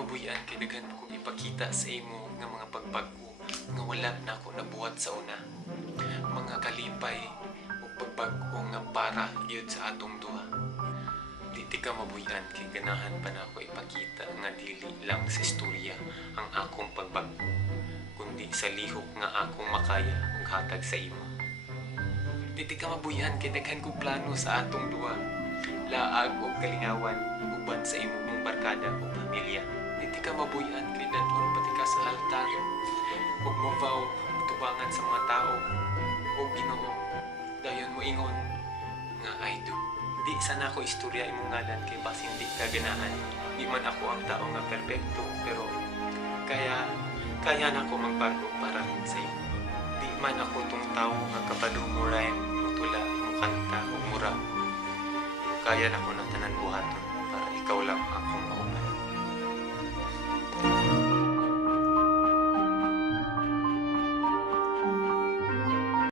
mabuyan kay daghan kong ipakita sa imo nga mga pagbago nga wala na ako nabuhat sa una. Mga kalipay o pagbago nga para gyud sa atong duha. Di ka mabuyan kay ganahan pa na ako ipakita nga dili lang sa istorya ang akong pagbago, kundi sa lihok nga akong makaya ug hatag sa imo. Di ka mabuyan kay daghan kong plano sa atong duha, laag o kalingawan uban sa imong barkada o pamilya. Di ka mabuyan kay dadlon pati ka sa altar ug movaw tubangan sa mga tao o Ginoo. Dayon mo ingon nga I do. Di sana ako istorya imong ngalan kay basi hindi ka ganahan. Di man ako ang tao nga perpekto, pero kaya na ako magbago para sa iyo. Di man ako tong tao nga kapadumuran, mutula, mukanta o mura. Kaya na ako ng tanan buhaton para ikaw lang ako